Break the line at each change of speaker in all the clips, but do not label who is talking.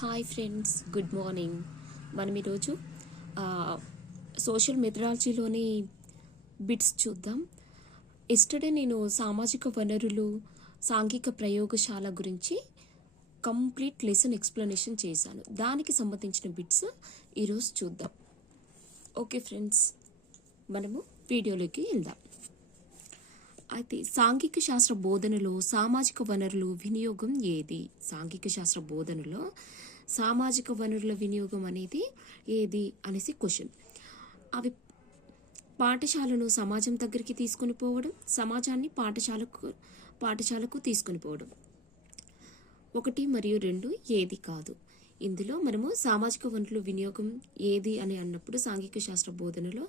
Hi friends good morning మనం ఈరోజు social మెథడాలజీలోని బిట్స్ చూద్దాం. ఎస్టర్డే నేను సామాజిక వనరులు సాంఘిక ప్రయోగశాల గురించి కంప్లీట్ లెసన్ ఎక్స్ప్లెనేషన్ చేశాను. దానికి సంబంధించిన బిట్స్ ఈరోజు చూద్దాం. ఓకే ఫ్రెండ్స్ మనము వీడియోలోకి వెళ్దాం. అయితే సాంఘిక శాస్త్ర బోధనలో సామాజిక వనరులు వినియోగం ఏది? సాంఘిక శాస్త్ర బోధనలో సామాజిక వనరుల వినియోగం అనేది ఏది అనేసి క్వశ్చన్ అవి పాఠశాలను సమాజం దగ్గరికి తీసుకొని పోవడం సమాజాన్ని పాఠశాలకు పాఠశాలకు తీసుకొని పోవడం. ఒకటి మరియు రెండు ఏది కాదు. ఇందులో మనము సామాజిక వనరుల వినియోగం ఏది అని అన్నప్పుడు సాంఘిక శాస్త్ర బోధనలో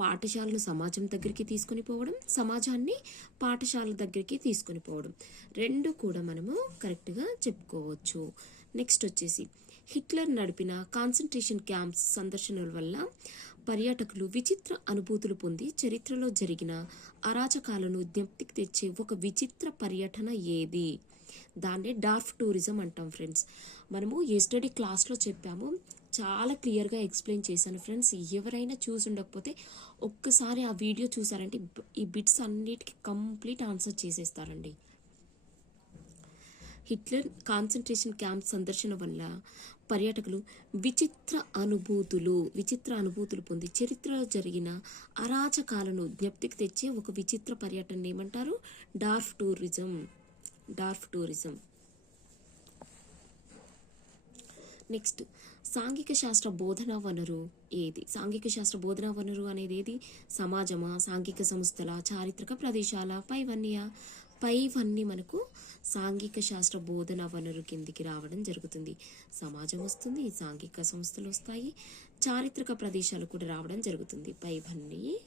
పాఠశాలను సమాజం దగ్గరికి తీసుకొని పోవడం సమాజాన్ని పాఠశాల దగ్గరికి తీసుకొని పోవడం. రెండు కూడా మనము కరెక్ట్గా చెప్పుకోవచ్చు. నెక్స్ట్ వచ్చేసి హిట్లర్ నడిపిన కాన్సన్ట్రేషన్ క్యాంప్స్ సందర్శనల వల్ల పర్యాటకులు విచిత్ర అనుభూతులు పొంది చరిత్రలో జరిగిన అరాచకాలను జ్ఞప్తికి తెచ్చే ఒక విచిత్ర పర్యటన ఏది? దాన్నే డార్ఫ్ టూరిజం అంటాం ఫ్రెండ్స్. మనము ఎస్టడీ క్లాస్లో చెప్పాము. చాలా క్లియర్గా ఎక్స్ప్లెయిన్ చేశాను ఫ్రెండ్స్. ఎవరైనా చూసి ఉండకపోతే ఒక్కసారి ఆ వీడియో చూసారంటే ఈ బిట్స్ అన్నిటికీ కంప్లీట్ ఆన్సర్ చేసేస్తారండి. హిట్లర్ కాన్సన్ట్రేషన్ క్యాంప్ సందర్శన వల్ల పర్యాటకులు విచిత్ర అనుభూతులు విచిత్ర అనుభూతులు పొంది చరిత్రలో జరిగిన అరాచకాలను జ్ఞప్తికి తెచ్చే ఒక విచిత్ర పర్యటన ఏమంటారు? Dark tourism. Dark tourism. Next సాంఘిక శాస్త్ర బోధనా వనరు ఏది? సాంఘిక శాస్త్ర బోధనా వనరు అనేది ఏది? సమాజమా? సాంఘిక సంస్థల? చారిత్రక ప్రదేశాల? పైవన్నీయ? పై ఇవన్నీ మనకు సాంఘిక శాస్త్ర బోధన వనరు కిందికి రావడం జరుగుతుంది. సమాజం వస్తుంది సాంఘిక సంస్థలు వస్తాయి చారిత్రక ప్రదేశాలు కూడా రావడం జరుగుతుంది. పైవన్నీ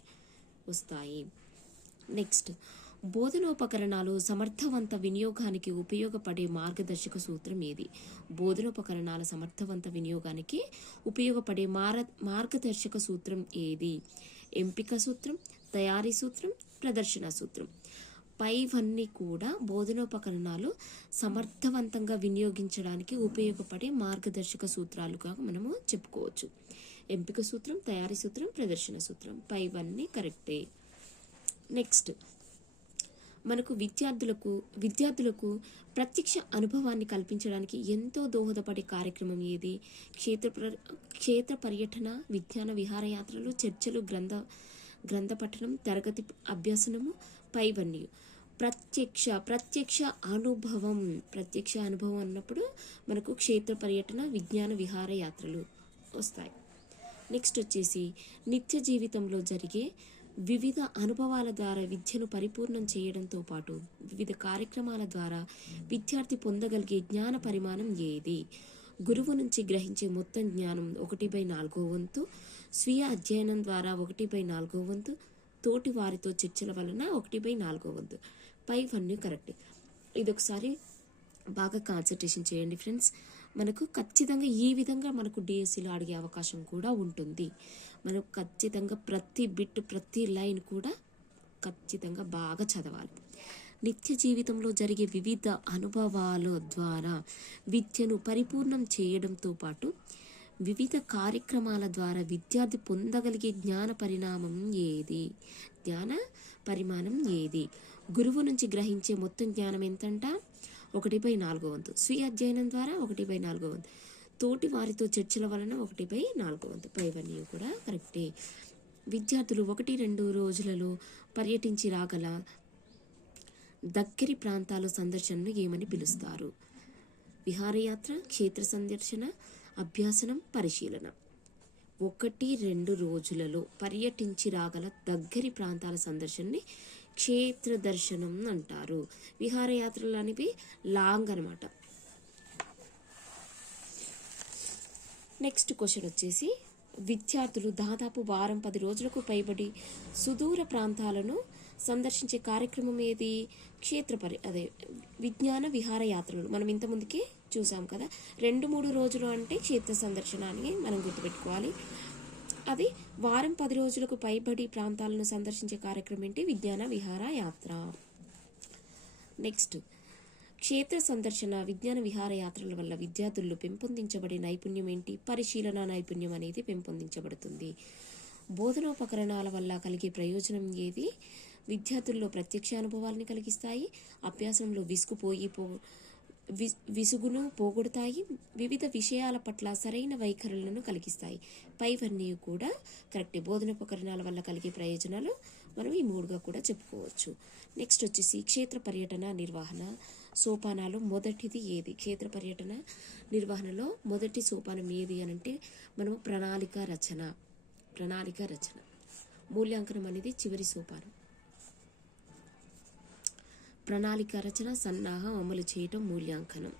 వస్తాయి. నెక్స్ట్ బోధనోపకరణాలు సమర్థవంత వినియోగానికి ఉపయోగపడే మార్గదర్శక సూత్రం ఏది? బోధనోపకరణాల సమర్థవంత వినియోగానికి ఉపయోగపడే మార మార్గదర్శక సూత్రం ఏది? ఎంపిక సూత్రం తయారీ సూత్రం ప్రదర్శన సూత్రం. పైవన్నీ కూడా బోధనోపకరణాలు సమర్థవంతంగా వినియోగించడానికి ఉపయోగపడే మార్గదర్శక సూత్రాలుగా మనము చెప్పుకోవచ్చు. ఎంపిక సూత్రం తయారీ సూత్రం ప్రదర్శన సూత్రం. పైవన్నీ కరెక్టే. నెక్స్ట్ మనకు విద్యార్థులకు విద్యార్థులకు ప్రత్యక్ష అనుభవాన్ని కల్పించడానికి ఎంతో దోహదపడే కార్యక్రమం ఏది? క్షేత్ర ప్ర- క్షేత్ర పర్యటన విజ్ఞాన విహారయాత్రలు చర్చలు గ్రంథ గ్రంథ పఠనం తరగతి అభ్యసనము పైవన్నీ ప్రత్యక్ష ప్రత్యక్ష అనుభవం. ప్రత్యక్ష అనుభవం అన్నప్పుడు మనకు క్షేత్ర పర్యటన విజ్ఞాన విహారయాత్రలు వస్తాయి. నెక్స్ట్ వచ్చేసి నిత్య జీవితంలో జరిగే వివిధ అనుభవాల ద్వారా విద్యను పరిపూర్ణం చేయడంతో పాటు వివిధ కార్యక్రమాల ద్వారా విద్యార్థి పొందగలిగే జ్ఞాన పరిమాణం ఏది? గురువు నుంచి గ్రహించే మొత్తం జ్ఞానం ఒకటి బై నాలుగో వంతు స్వీయ అధ్యయనం ద్వారా ఒకటి బై నాలుగో వంతు తోటి వారితో చర్చల వలన ఒకటి బై నాలుగో పై పైవన్నీ కరెక్ట్. ఇది ఒకసారి బాగా కాన్సన్ట్రేషన్ చేయండి ఫ్రెండ్స్ మనకు ఖచ్చితంగా ఈ విధంగా మనకు డిఎస్సిలో అడిగే అవకాశం కూడా ఉంటుంది. మనకు ఖచ్చితంగా ప్రతి బిట్ ప్రతి లైన్ కూడా ఖచ్చితంగా బాగా చదవాలి. నిత్య జీవితంలో జరిగే వివిధ అనుభవాల ద్వారా విద్యను పరిపూర్ణం చేయడంతో పాటు వివిధ కార్యక్రమాల ద్వారా విద్యార్థి పొందగలిగే జ్ఞాన పరిణామం ఏది? జ్ఞాన పరిమాణం ఏది? గురువు నుంచి గ్రహించే మొత్తం జ్ఞానం ఎంతంట? ఒకటి బై నాలుగో వంతు. స్వీయ అధ్యయనం ద్వారా ఒకటి బై నాలుగో వంతు. తోటి వారితో చర్చల వలన ఒకటి బై నాలుగో వంతు. పైవన్నీ కూడా కరెక్టే. విద్యార్థులు ఒకటి రెండు రోజులలో పర్యటించి రాగల దగ్గరి ప్రాంతాల సందర్శనను ఏమని పిలుస్తారు? విహారయాత్ర క్షేత్ర సందర్శన అభ్యాసనం పరిశీలన. ఒకటి రెండు రోజులలో పర్యటించి రాగల దగ్గరి ప్రాంతాల సందర్శనని క్షేత్ర దర్శనం అంటారు. విహారయాత్రలు అనేవి లాంగ్ అనమాట నెక్స్ట్ క్వశ్చన్ వచ్చేసి విద్యార్థులు దాదాపు వారం పది రోజులకు పైబడి సుదూర ప్రాంతాలను సందర్శించే కార్యక్రమం ఏది? క్షేత్ర పరి అదే విజ్ఞాన విహారయాత్రలు. మనం ఇంతకుముందుకే చూసాం కదా. రెండు మూడు రోజులు అంటే క్షేత్ర సందర్శన అని మనం గుర్తుపెట్టుకోవాలి. అది వారం పది రోజులకు పైబడి ప్రాంతాలను సందర్శించే కార్యక్రమం ఏంటి? విజ్ఞాన విహార యాత్ర. నెక్స్ట్ క్షేత్ర సందర్శన విజ్ఞాన విహారయాత్రల వల్ల విద్యార్థుల్లో పెంపొందించబడే నైపుణ్యం ఏంటి? పరిశీలన నైపుణ్యం అనేది పెంపొందించబడుతుంది. బోధనోపకరణాల వల్ల కలిగే ప్రయోజనం ఏది? విద్యార్థుల్లో ప్రత్యక్ష అనుభవాలని కలిగిస్తాయి. అభ్యాసంలో విసుగుపోయి పో వి- విసుగును పోగొడతాయి వివిధ విషయాల పట్ల సరైన వైఖరులను కలిగిస్తాయి. పైవన్నీ కూడా కరెక్ట్. బోధనోపకరణాల వల్ల కలిగే ప్రయోజనాలు మనం ఈ మూడుగా కూడా చెప్పుకోవచ్చు. నెక్స్ట్ వచ్చేసి క్షేత్ర పర్యటన నిర్వహణ. సోపానాలు మొదటిది ఏది? క్షేత్ర పర్యటన నిర్వహణలో మొదటి సోపానం ఏది అని అంటే మనము ప్రణాళిక రచన. ప్రణాళిక రచన. మూల్యాంకనం అనేది చివరి సోపానం. ప్రణాళిక రచన సన్నాహం అమలు చేయటం మూల్యాంకనం.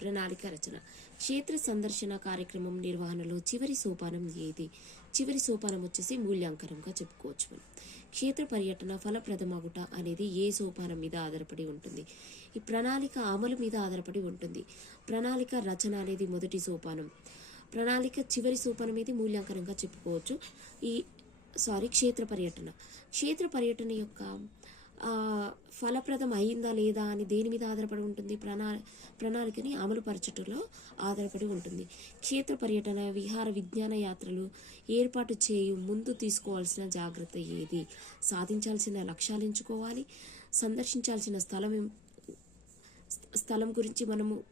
ప్రణాళిక రచన. క్షేత్ర సందర్శన కార్యక్రమం నిర్వహణలో చివరి సోపానం ఏది? చివరి సోపానం వచ్చేసి మూల్యాంకనంగా చెప్పుకోవచ్చు మనం. క్షేత్ర పర్యటన ఫలప్రదమగుట అనేది ఏ సోపానం మీద ఆధారపడి ఉంటుంది? ఈ ప్రణాళిక అమలు మీద ఆధారపడి ఉంటుంది. ప్రణాళిక రచన అనేది మొదటి సోపానం. ప్రణాళిక చివరి సోపానం ఏది? మూల్యాంకనంగా చెప్పుకోవచ్చు. ఈ సారీ క్షేత్ర పర్యటన. క్షేత్ర పర్యటన యొక్క ఫలప్రదం అయిందా లేదా అని దేని మీద ఆధారపడి ఉంటుంది? ప్రణా ప్రణాళికని అమలుపరచటంలో ఆధారపడి ఉంటుంది. క్షేత్ర పర్యటన విహార విజ్ఞాన యాత్రలు ఏర్పాటు చేయు ముందు తీసుకోవాల్సిన జాగ్రత్త ఏది? సాధించాల్సిన లక్ష్యాలు ఎంచుకోవాలి. సందర్శించాల్సిన స్థలం స్థలం గురించి మనము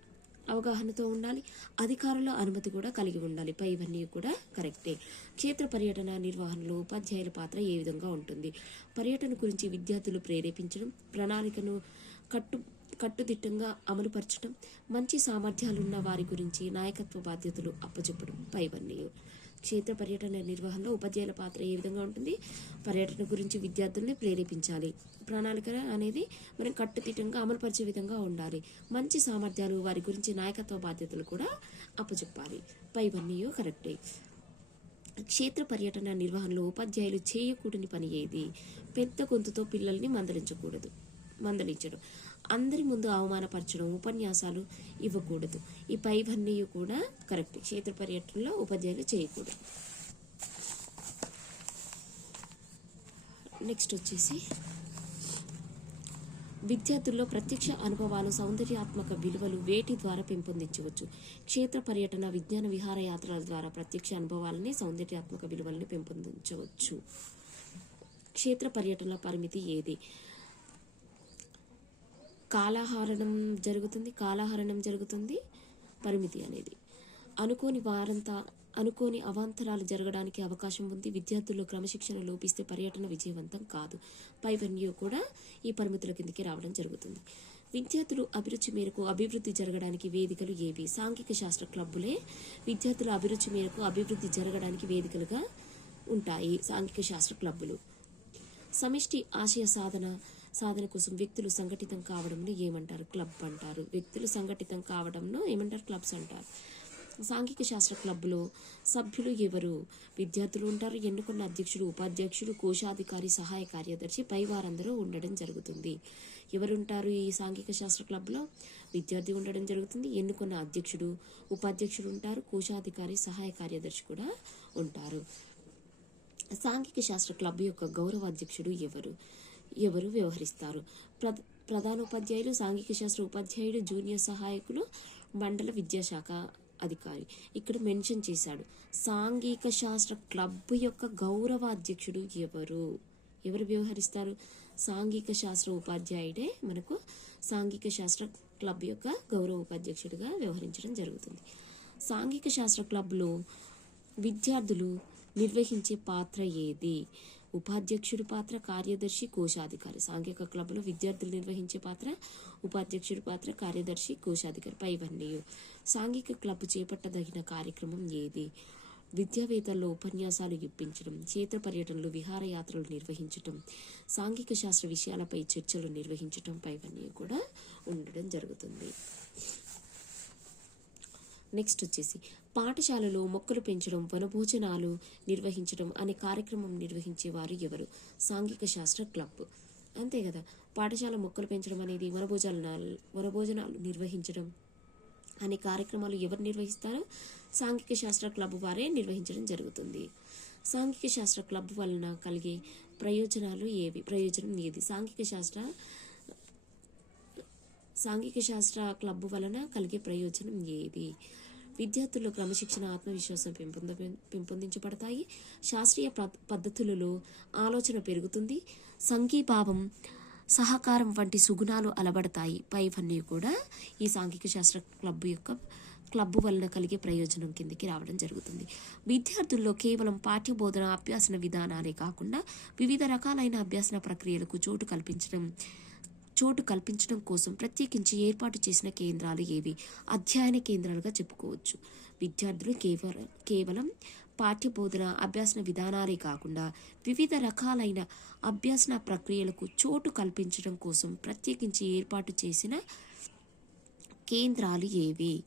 అవగాహనతో ఉండాలి. అధికారుల అనుమతి కూడా కలిగి ఉండాలి. పై ఇవన్నీ కూడా కరెక్టే. క్షేత్ర పర్యటన నిర్వహణలో ఉపాధ్యాయుల పాత్ర ఏ విధంగా ఉంటుంది? పర్యటన గురించి విద్యార్థులు ప్రేరేపించడం ప్రణాళికను కట్టు కట్టుదిట్టంగా అమలుపరచడం మంచి సామర్థ్యాలున్న వారి గురించి నాయకత్వ బాధ్యతలు అప్పచెప్పడం పైవన్నీ క్షేత్ర పర్యటన నిర్వహణలో ఉపాధ్యాయుల పాత్ర ఏ విధంగా ఉంటుంది? పర్యటన గురించి విద్యార్థుల్ని ప్రేరేపించాలి. ప్రణాళిక అనేది మనం కట్టుదిట్టంగా అమలుపరిచే విధంగా ఉండాలి. మంచి సామర్థ్యాలు వారి గురించి నాయకత్వ బాధ్యతలు కూడా అప్పచెప్పాలి. పైవన్నీ కరెక్టే. క్షేత్ర పర్యటన నిర్వహణలో ఉపాధ్యాయులు చేయకూడని పని ఏది? పెద్ద గొంతుతో పిల్లల్ని మందలించకూడదు. మందలించడం. అందరి ముందు అవమానపరచడం ఉపన్యాసాలు ఇవ్వకూడదు. ఈ పైవన్నీ కూడా కరెక్ట్. క్షేత్ర పర్యటనలో ఉపాధ్యాయులు చేయకూడదు. నెక్స్ట్ వచ్చేసి విద్యార్థుల్లో ప్రత్యక్ష అనుభవాలు సౌందర్యాత్మక విలువలు వేటి ద్వారా పెంపొందించవచ్చు? క్షేత్ర పర్యటన విజ్ఞాన విహారయాత్రల ద్వారా ప్రత్యక్ష అనుభవాలని సౌందర్యాత్మక విలువలను పెంపొందించవచ్చు. క్షేత్ర పర్యటన పరిమితి ఏది? కాలాహరణం జరుగుతుంది కాలాహరణం జరుగుతుంది పరిమితి అనేది. అనుకోని వారంతా అనుకోని అవాంతరాలు జరగడానికి అవకాశం ఉంది. విద్యార్థుల్లో క్రమశిక్షణ లోపిస్తే పర్యటన విజయవంతం కాదు. పైవన్నీ కూడా ఈ పరిమితుల కిందకి రావడం జరుగుతుంది. విద్యార్థులు అభిరుచి మేరకు అభివృద్ధి జరగడానికి వేదికలు ఏవి? సాంఘిక శాస్త్ర క్లబ్బులే విద్యార్థుల అభిరుచి మేరకు అభివృద్ధి జరగడానికి వేదికలుగా ఉంటాయి సాంఘిక శాస్త్ర క్లబ్బులు. సమిష్టి ఆశయ సాధన సాధన కోసం వ్యక్తులు సంఘటితం కావడంను ఏమంటారు? క్లబ్ అంటారు. వ్యక్తులు సంఘటితం కావడంను ఏమంటారు? క్లబ్స్ అంటారు. సాంఘిక శాస్త్ర క్లబ్లో సభ్యులు ఎవరు? విద్యార్థులు ఉంటారు. ఎన్నుకున్న అధ్యక్షుడు ఉపాధ్యక్షుడు కోశాధికారి సహాయ కార్యదర్శి పై వారందరూ ఉండడం జరుగుతుంది. ఎవరుంటారు ఈ సాంఘిక శాస్త్ర క్లబ్లో? విద్యార్థి ఉండడం జరుగుతుంది. ఎన్నుకున్న అధ్యక్షుడు ఉపాధ్యక్షుడు ఉంటారు. కోశాధికారి సహాయ కార్యదర్శి కూడా ఉంటారు. సాంఘిక శాస్త్ర క్లబ్ యొక్క గౌరవ అధ్యక్షుడు ఎవరు? ఎవరు వ్యవహరిస్తారు? ప్రధ ప్రధానోపాధ్యాయులు సాంఘిక శాస్త్ర ఉపాధ్యాయుడు జూనియర్ సహాయకులు మండల విద్యాశాఖ అధికారి. ఇక్కడ మెన్షన్ చేశాడు. సాంఘిక శాస్త్ర క్లబ్ యొక్క గౌరవ అధ్యక్షుడు ఎవరు? ఎవరు వ్యవహరిస్తారు? సాంఘిక శాస్త్ర ఉపాధ్యాయుడే మనకు సాంఘిక శాస్త్ర క్లబ్ యొక్క గౌరవ ఉపాధ్యక్షుడిగా వ్యవహరించడం జరుగుతుంది. సాంఘిక శాస్త్ర క్లబ్లో విద్యార్థులు నిర్వహించే పాత్ర ఏది? ఉపాధ్యక్షుడి పాత్ర కార్యదర్శి కోశాధికారి. సాంఘిక క్లబ్లో విద్యార్థులు నిర్వహించే పాత్ర ఉపాధ్యక్షుడి పాత్ర కార్యదర్శి కోశాధికారి పై ఇవన్నీ సాంఘిక క్లబ్ చేపట్టదగిన కార్యక్రమం ఏది? విద్యావేత్తల్లో ఉపన్యాసాలు ఇప్పించడం క్షేత్ర పర్యటనలు విహారయాత్రలు నిర్వహించటం సాంఘిక శాస్త్ర విషయాలపై చర్చలు నిర్వహించటం పైవన్నీ కూడా ఉండడం జరుగుతుంది. నెక్స్ట్ వచ్చేసి పాఠశాలలో మొక్కలు పెంచడం వనభోజనాలు నిర్వహించడం అనే కార్యక్రమం నిర్వహించేవారు ఎవరు? సాంఘిక శాస్త్ర క్లబ్. అంతే కదా? పాఠశాల మొక్కలు పెంచడం అనేది వనభోజనాలు వనభోజనాలు నిర్వహించడం అనే కార్యక్రమాలు ఎవరు నిర్వహిస్తారో సాంఘిక శాస్త్ర క్లబ్ వారే నిర్వహించడం జరుగుతుంది. సాంఘిక శాస్త్ర క్లబ్ వలన కలిగే ప్రయోజనాలు ఏవి? ప్రయోజనం ఏది? సాంఘిక శాస్త్ర సాంఘిక శాస్త్ర క్లబ్ వలన కలిగే ప్రయోజనం ఏది? విద్యార్థుల్లో క్రమశిక్షణ ఆత్మవిశ్వాసం పెంపొంద పెంపొందించబడతాయి. శాస్త్రీయ పద్- పద్ధతులలో ఆలోచన పెరుగుతుంది. సంఘీభావం సహకారం వంటి సుగుణాలు అలబడతాయి పైవన్నీ కూడా ఈ సాంఘిక శాస్త్ర క్లబ్ యొక్క క్లబ్ వలన కలిగే ప్రయోజనం కిందకి రావడం జరుగుతుంది. విద్యార్థుల్లో కేవలం పాఠ్యబోధన అభ్యాసన విధానాలే కాకుండా వివిధ రకాలైన అభ్యాసన ప్రక్రియలకు చోటు కల్పించడం చోటు కల్పించడం కోసం ప్రత్యేకించి ఏర్పాటు చేసిన కేంద్రాలు ఏవి? అధ్యయన కేంద్రాలుగా చెప్పుకోవచ్చు. విద్యార్థులు కేవలం కేవలం పాఠ్యబోధన అభ్యాసన విధానాలే కాకుండా వివిధ రకాలైన అభ్యాసన ప్రక్రియలకు చోటు కల్పించడం కోసం ప్రత్యేకించి ఏర్పాటు చేసిన కేంద్రాలు ఏవి?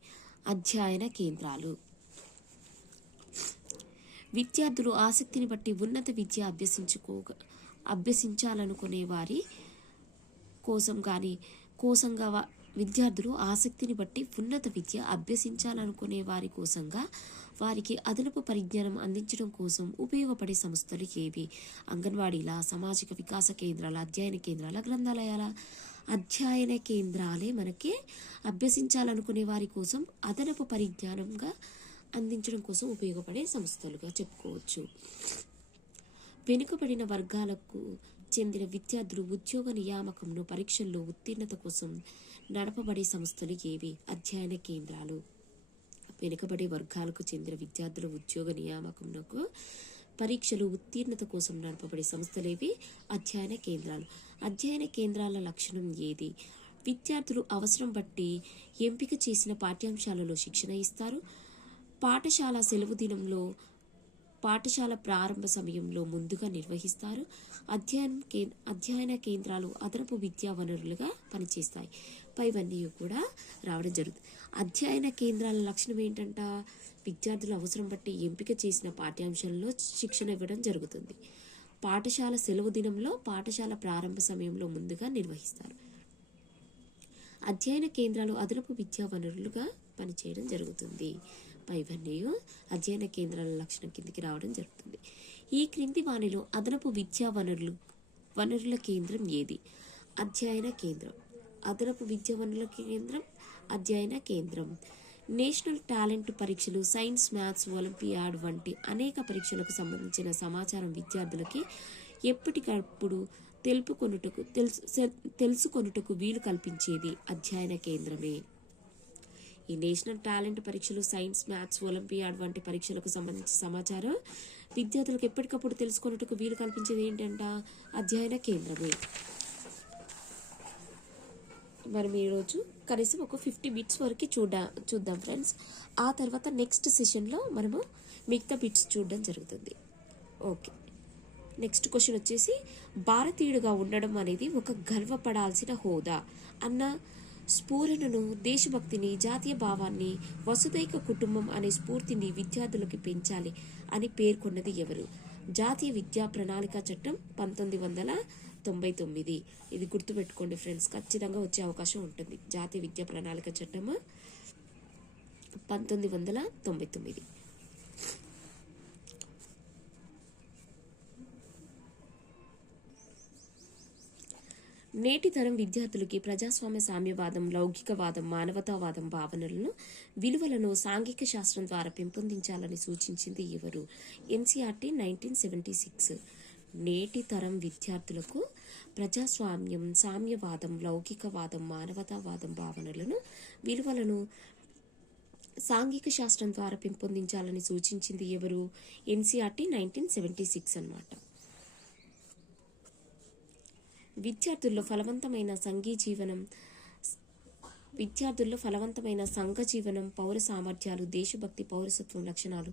అధ్యయన కేంద్రాలు. విద్యార్థులు ఆసక్తిని బట్టి ఉన్నత విద్య అభ్యసించుకో అభ్యసించాలనుకునే వారి కోసం కానీ కోసంగా విద్యార్థులు ఆసక్తిని బట్టి ఉన్నత విద్య అభ్యసించాలనుకునే వారి కోసంగా వారికి అదనపు పరిజ్ఞానం అందించడం కోసం ఉపయోగపడే సంస్థలు ఏవి? అంగన్వాడీల సామాజిక వికాస కేంద్రాల అధ్యయన కేంద్రాల గ్రంథాలయాల అధ్యయన కేంద్రాలే మనకి అభ్యసించాలనుకునే వారి కోసం అదనపు పరిజ్ఞానంగా అందించడం కోసం ఉపయోగపడే సంస్థలుగా చెప్పుకోవచ్చు. వెనుకబడిన వర్గాలకు చెందిన విద్యార్థులు ఉద్యోగ నియామకంను పరీక్షల్లో ఉత్తీర్ణత కోసం నడపబడే సంస్థలు ఏవి? అధ్యయన కేంద్రాలు. వెనుకబడే వర్గాలకు చెందిన విద్యార్థుల ఉద్యోగ నియామకంకు పరీక్షలు ఉత్తీర్ణత కోసం నడపబడే సంస్థలేవి అధ్యయన కేంద్రాలు. అధ్యయన కేంద్రాల లక్షణం ఏది? విద్యార్థులు అవసరం బట్టి ఎంపిక చేసిన పాఠ్యాంశాలలో శిక్షణ ఇస్తారు. పాఠశాల సెలవు దినంలో పాఠశాల ప్రారంభ సమయంలో ముందుగా నిర్వహిస్తారు. అధ్యయన కే అధ్యయన కేంద్రాలు అదనపు విద్యా వనరులుగా పనిచేస్తాయి. పైవన్నీ కూడా రావడం జరుగుతుంది అధ్యయన కేంద్రాల లక్షణం ఏంటంట? విద్యార్థుల అవసరం బట్టి ఎంపిక చేసిన పాఠ్యాంశంలో శిక్షణ ఇవ్వడం జరుగుతుంది. పాఠశాల సెలవు దినంలో పాఠశాల ప్రారంభ సమయంలో ముందుగా నిర్వహిస్తారు. అధ్యయన కేంద్రాలు అదనపు విద్యా వనరులుగా పనిచేయడం జరుగుతుంది. ఇవన్నీ అధ్యయన కేంద్రాల లక్షణం కిందికి రావడం జరుగుతుంది. ఈ క్రింది వానిలో అదనపు విద్యా వనరులు వనరుల కేంద్రం ఏది? అధ్యయన కేంద్రం. అదనపు విద్యా వనరుల కేంద్రం అధ్యయన కేంద్రం. నేషనల్ టాలెంట్ పరీక్షలు సైన్స్ మ్యాథ్స్ ఒలింపియాడ్ వంటి అనేక పరీక్షలకు సంబంధించిన సమాచారం విద్యార్థులకి ఎప్పటికప్పుడు తెలుపుకొనుటకు తెలుసు తెలుసుకొనుటకు వీలు కల్పించేది అధ్యయన కేంద్రమే. ఈ నేషనల్ టాలెంట్ పరీక్షలు సైన్స్ మ్యాథ్స్ ఒలింపియాడ్ వంటి పరీక్షలకు సంబంధించి సమాచారం విద్యార్థులకు ఎప్పటికప్పుడు తెలుసుకొనుటకు వీలు కల్పించేది ఏంటంట? అధ్యయన కేంద్రమే. మనం ఈరోజు కనీసం ఒక ఫిఫ్టీ బిట్స్ వరకు చూడ చూద్దాం ఫ్రెండ్స్. ఆ తర్వాత నెక్స్ట్ సెషన్లో మనము మిగతా బిట్స్ చూడడం జరుగుతుంది. ఓకే. నెక్స్ట్ క్వశ్చన్ వచ్చేసి భారతీయుడిగా ఉండడం అనేది ఒక గర్వపడాల్సిన హోదా. అన్న స్ఫూరణను దేశభక్తిని జాతీయ భావాన్ని వసుదైక కుటుంబం అనే స్ఫూర్తిని విద్యార్థులకు పెంచాలి అని పేర్కొన్నది ఎవరు? జాతీయ విద్యా ప్రణాళిక చట్టం పంతొమ్మిది వందల తొంభై తొమ్మిది. ఇది గుర్తుపెట్టుకోండి ఫ్రెండ్స్ ఖచ్చితంగా వచ్చే అవకాశం ఉంటుంది. జాతీయ విద్యా ప్రణాళిక చట్టము పంతొమ్మిది వందల తొంభై తొమ్మిది. నేటి తరం విద్యార్థులకి ప్రజాస్వామ్య సామ్యవాదం లౌకికవాదం మానవతావాదం భావనలను విలువలను సాంఘిక శాస్త్రం ద్వారా పెంపొందించాలని సూచించింది ఎవరు? NCERT nineteen seventy six. నేటి తరం విద్యార్థులకు ప్రజాస్వామ్యం సామ్యవాదం లౌకికవాదం మానవతావాదం భావనలను విలువలను సాంఘిక శాస్త్రం ద్వారా పెంపొందించాలని సూచించింది ఎవరు? ఎన్సీఆర్టీ నైన్టీన్ సెవెంటీ సిక్స్ అనమాట విద్యార్థుల్లో ఫలవంతమైన సంఘీ జీవనం విద్యార్థుల్లో ఫలవంతమైన సంఘ జీవనం పౌర సామర్థ్యాలు దేశభక్తి పౌరసత్వం లక్షణాలు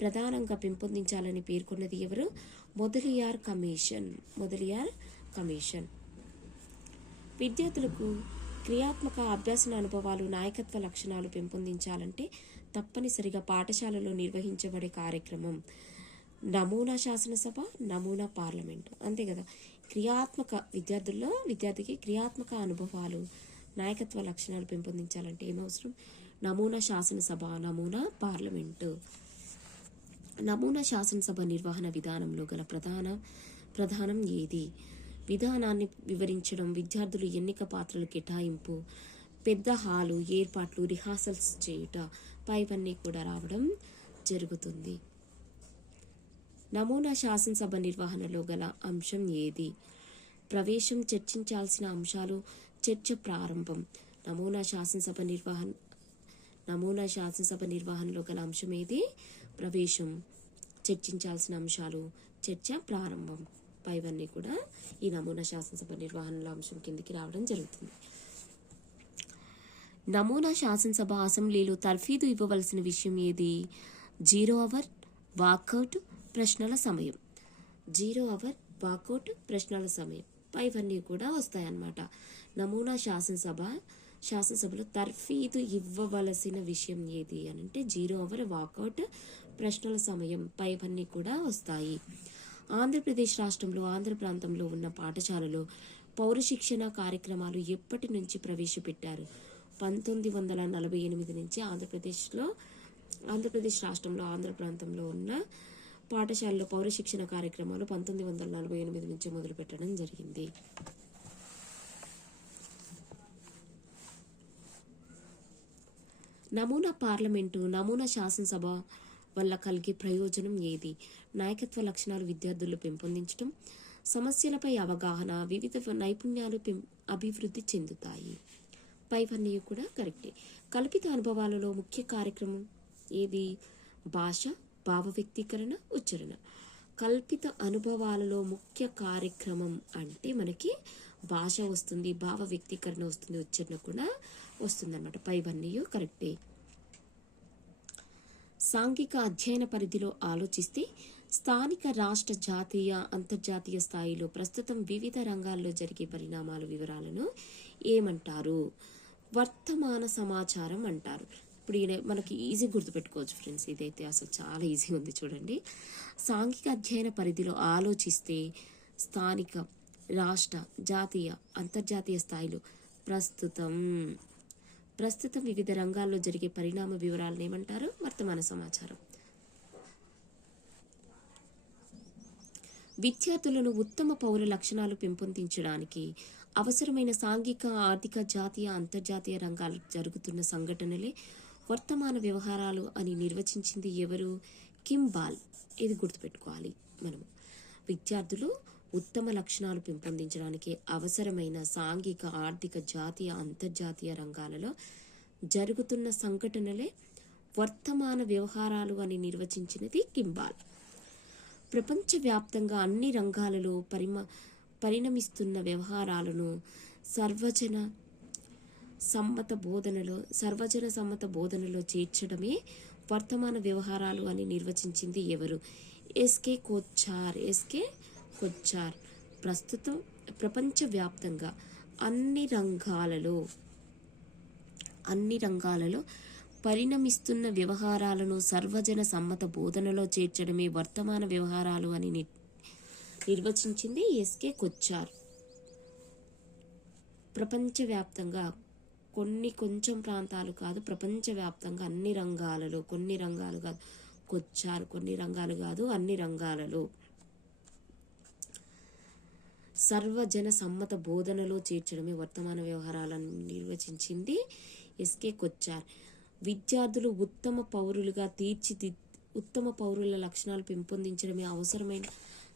ప్రధానంగా పెంపొందించాలని పేర్కొన్నది ఎవరు? Mudaliar commission Mudaliar commission. విద్యార్థులకు క్రియాత్మక అభ్యాసన అనుభవాలు నాయకత్వ లక్షణాలు పెంపొందించాలంటే తప్పనిసరిగా పాఠశాలలో నిర్వహించబడే కార్యక్రమం. నమూనా శాసనసభ నమూనా పార్లమెంటు. అంతే కదా? క్రియాత్మక విద్యార్థుల్లో విద్యార్థికి క్రియాత్మక అనుభవాలు నాయకత్వ లక్షణాలు పెంపొందించాలంటే ఏమవసరం నమూనా శాసనసభ నమూనా పార్లమెంటు. నమూనా శాసనసభ నిర్వహణ విధానంలో గల ప్రధాన ప్రధానం ఏది? విధానాన్ని వివరించడం విద్యార్థులు ఎన్నిక పాత్రలు కేటాయింపు పెద్ద హాలు ఏర్పాట్లు రిహార్సల్స్ చేయుట పైవన్నీ కూడా రావడం జరుగుతుంది. నమూనా శాసనసభ నిర్వహణలో గల అంశం ఏది? ప్రవేశం చర్చించాల్సిన అంశాలు చర్చ ప్రారంభం. నమూనా శాసనసభ నిర్వహణ నమూనా శాసనసభ నిర్వహణలో గల అంశం ఏది? ప్రవేశం చర్చించాల్సిన అంశాలు చర్చ ప్రారంభం. పైవన్నీ కూడా ఈ నమూనా శాసనసభ నిర్వహణలో అంశం కిందికి రావడం జరుగుతుంది. నమూనా శాసనసభ అసెంబ్లీలో తర్ఫీదు ఇవ్వవలసిన విషయం ఏది? జీరో అవర్ వాకౌట్ ప్రశ్నల సమయం. జీరో అవర్ వాకౌట్ ప్రశ్నల సమయం. పైవన్నీ కూడా వస్తాయన్నమాట. నమూనా శాసనసభ శాసనసభలో తర్ఫీదు ఇవ్వవలసిన విషయం ఏది అని అంటే జీరో అవర్ వాకౌట్ ప్రశ్నల సమయం. పైవన్నీ కూడా వస్తాయి. ఆంధ్రప్రదేశ్ రాష్ట్రంలో ఆంధ్ర ప్రాంతంలో ఉన్న పాఠశాలలో పౌర శిక్షణ కార్యక్రమాలు ఎప్పటి నుంచి ప్రవేశపెట్టారు? పంతొమ్మిది వందల నలభై ఎనిమిది నుంచి ఆంధ్రప్రదేశ్లో ఆంధ్రప్రదేశ్ రాష్ట్రంలో ఆంధ్ర ప్రాంతంలో ఉన్న పాఠశాలలో పౌరశిక్షణ కార్యక్రమాలు పంతొమ్మిది వందల నలభై ఎనిమిది నుంచి మొదలుపెట్టడం జరిగింది. నమూనా పార్లమెంటు నమూనా శాసనసభ వల్ల కలిగే ప్రయోజనం ఏది? నాయకత్వ లక్షణాలు విద్యార్థుల్లో పెంపొందించడం సమస్యలపై అవగాహన వివిధ నైపుణ్యాలు పెం అభివృద్ధి చెందుతాయి. పైవన్నీ కూడా కరెక్టే. కల్పిత అనుభవాలలో ముఖ్య కార్యక్రమం ఏది? భాష భావ వ్యక్తీకరణ ఉచ్చారణ. కల్పిత అనుభవాలలో ముఖ్య కార్యక్రమం అంటే మనకి భాష వస్తుంది భావ వ్యక్తీకరణ వస్తుంది ఉచ్చారణ కూడా వస్తుంది అనమాట పైవన్నీ కరెక్టే. సాంఘిక అధ్యయన పరిధిలో ఆలోచిస్తే స్థానిక రాష్ట్ర జాతీయ అంతర్జాతీయ స్థాయిలో ప్రస్తుతం వివిధ రంగాల్లో జరిగే పరిణామాల వివరాలను ఏమంటారు? వర్తమాన సమాచారం అంటారు. ఇప్పుడు ఈయన మనకి ఈజీ గుర్తుపెట్టుకోవచ్చు ఫ్రెండ్స్. ఇదైతే అసలు చాలా ఈజీ ఉంది చూడండి. సాంఘిక అధ్యయన పరిధిలో ఆలోచిస్తే స్థానిక రాష్ట్ర జాతీయ అంతర్జాతీయ స్థాయిలో ప్రస్తుతం. ప్రస్తుతం వివిధ రంగాల్లో జరిగే పరిణామ వివరాలను ఏమంటారు? వర్తమాన సమాచారం. విద్యార్థులను ఉత్తమ పౌర లక్షణాలు పెంపొందించడానికి అవసరమైన సాంఘిక ఆర్థిక జాతీయ అంతర్జాతీయ రంగాలు జరుగుతున్న సంఘటనలే వర్తమాన వ్యవహారాలు అని నిర్వచించింది ఎవరు? కింబాల్ ఇది గుర్తుపెట్టుకోవాలి మనం విద్యార్థులు ఉత్తమ లక్షణాలు పెంపొందించడానికి అవసరమైన సాంఘిక ఆర్థిక జాతీయ అంతర్జాతీయ రంగాలలో జరుగుతున్న సంఘటనలే వర్తమాన వ్యవహారాలు అని నిర్వచించినది కింబాల్ ప్రపంచవ్యాప్తంగా అన్ని రంగాలలో పరిమ పరిణమిస్తున్న వ్యవహారాలను సర్వజన సమ్మత బోధనలో సర్వజన సమ్మత బోధనలో చేర్చడమే వర్తమాన వ్యవహారాలు అని నిర్వచించింది ఎవరు? ఎస్కే కొచ్చార్. ఎస్కే కొచ్చార్. ప్రస్తుతం ప్రపంచవ్యాప్తంగా అన్ని రంగాలలో అన్ని రంగాలలో పరిణమిస్తున్న వ్యవహారాలను సర్వజన సమ్మత బోధనలో చేర్చడమే వర్తమాన వ్యవహారాలు అని ని- నిర్వచించింది ఎస్కే కొచ్చార్. ప్రపంచవ్యాప్తంగా కొన్ని కొంచెం ప్రాంతాలు కాదు ప్రపంచవ్యాప్తంగా అన్ని రంగాలలో కొన్ని రంగాలు కాదు కొచ్చారు కొన్ని రంగాలు కాదు అన్ని రంగాలలో. సర్వజన సమ్మత బోధనలో చేర్చడమే వర్తమాన వ్యవహారాలను నిర్వచించింది ఎస్కే కొచ్చార్. విద్యార్థులు ఉత్తమ పౌరులుగా తీర్చిది ఉత్తమ పౌరుల లక్షణాలు పెంపొందించడమే అవసరమైన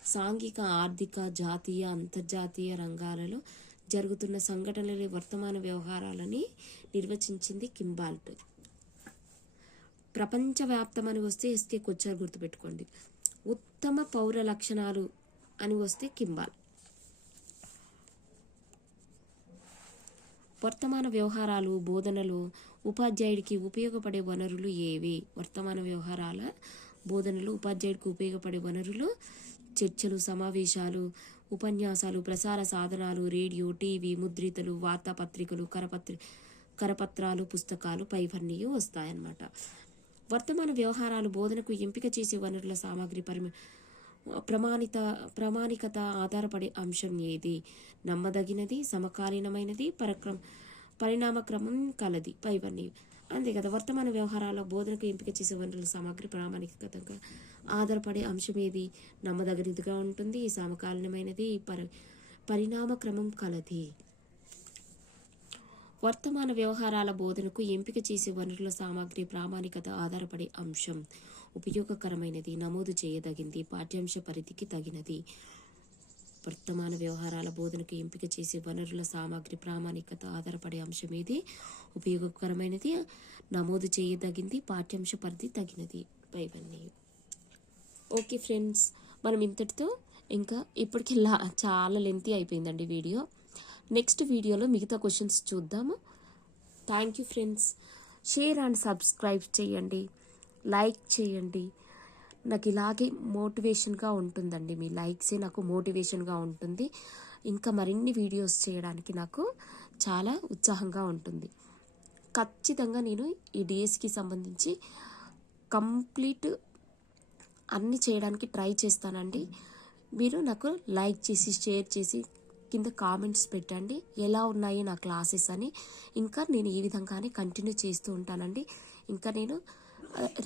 సాంఘిక ఆర్థిక జాతీయ అంతర్జాతీయ రంగాలలో జరుగుతున్న సంఘటనలని వర్తమాన వ్యవహారాలని నిర్వచించింది కింబాల్ట్ ప్రపంచవ్యాప్తమని వస్తే ఎస్కే కొచ్చారు గుర్తుపెట్టుకోండి. ఉత్తమ పౌర లక్షణాలు అని వస్తే కింబాల్ వర్తమాన వ్యవహారాలు బోధనలు ఉపాధ్యాయుడికి ఉపయోగపడే వనరులు ఏవి? వర్తమాన వ్యవహారాల బోధనలు ఉపాధ్యాయుడికి ఉపయోగపడే వనరులు చర్చలు సమావేశాలు ఉపన్యాసాలు ప్రసార సాధనాలు రేడియో టీవీ ముద్రితలు వార్తాపత్రికలు కరపత్రి కరపత్రాలు పుస్తకాలు పైవన్నీ వస్తాయన్నమాట. వర్తమాన వ్యవహారాలు బోధనకు ఎంపిక చేసే వనరుల సామాగ్రి పరిమి ప్రమాణిత ప్రామాణికత ఆధారపడే అంశం ఏది? నమ్మదగినది సమకాలీనమైనది పరక్రమ పరిణామక్రమం కలది. పైవన్నీ అంతే కదా. వర్తమాన వ్యవహారాల బోధనకు ఎంపిక చేసే వనరుల సామాగ్రి ప్రామాణికతంగా ఆధారపడే అంశం ఏది? నమ్మదగినదిగా ఉంటుంది సమకాలీనమైనది పరి పరిణామ క్రమం కలది. వర్తమాన వ్యవహారాల బోధనకు ఎంపిక చేసే వనరుల సామాగ్రి ప్రామాణికత ఆధారపడే అంశం. ఉపయోగకరమైనది నమోదు చేయదగింది పాఠ్యాంశ పరిధికి తగినది. వర్తమాన వ్యవహారాల బోధనకు ఎంపిక చేసే వనరుల సామాగ్రి ప్రామాణికత ఆధారపడే అంశం ఏది? ఉపయోగకరమైనది నమోదు చేయదగింది పాఠ్యాంశ పరిధి తగినది. ఇవన్నీ ఓకే ఫ్రెండ్స్ మనం ఇంతటితో ఇంకా ఇప్పటికి లా చాలా లెంతీ అయిపోయిందండి వీడియో. నెక్స్ట్ వీడియోలో మిగతా క్వశ్చన్స్ చూద్దాము. Thank you friends. Share and subscribe చేయండి. లైక్ చేయండి. నాకు ఇలాగే మోటివేషన్గా ఉంటుందండి. మీ లైక్సే నాకు మోటివేషన్గా ఉంటుంది. ఇంకా మరిన్ని వీడియోస్ చేయడానికి నాకు చాలా ఉత్సాహంగా ఉంటుంది. ఖచ్చితంగా నేను ఈ డిఎస్కి సంబంధించి కంప్లీట్ అన్నీ చేయడానికి ట్రై చేస్తానండి. మీరు నాకు లైక్ చేసి షేర్ చేసి కింద కామెంట్స్ పెట్టండి. ఎలా ఉన్నాయి నా క్లాసెస్ అని. ఇంకా నేను ఈ విధంగానే కంటిన్యూ చేస్తూ ఉంటానండి. ఇంకా నేను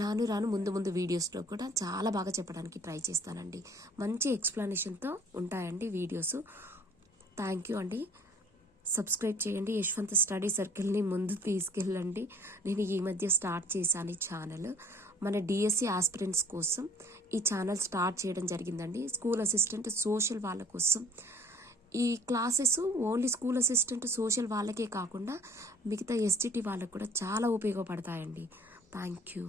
రాను రాను ముందు ముందు వీడియోస్లో కూడా చాలా బాగా చెప్పడానికి ట్రై చేస్తానండి. మంచి ఎక్స్ప్లెనేషన్తో ఉంటాయండి వీడియోస్. థ్యాంక్ యూ అండి. సబ్స్క్రైబ్ చేయండి. యశ్వంత్ స్టడీ సర్కిల్ని ముందు తీసుకెళ్ళండి. నేను ఈ మధ్య స్టార్ట్ చేశాను ఈ ఛానల్. మన డిఎస్సి ఆస్పిరెంట్స్ కోసం ఈ ఛానల్ స్టార్ట్ చేయడం జరిగిందండి. స్కూల్ అసిస్టెంట్ సోషల్ వాళ్ళ కోసం. ఈ classes only school assistant social వాళ్ళకే కాకుండా మిగతా ఎస్జిటి వాళ్ళకు కూడా చాలా ఉపయోగపడతాయండి. Thank you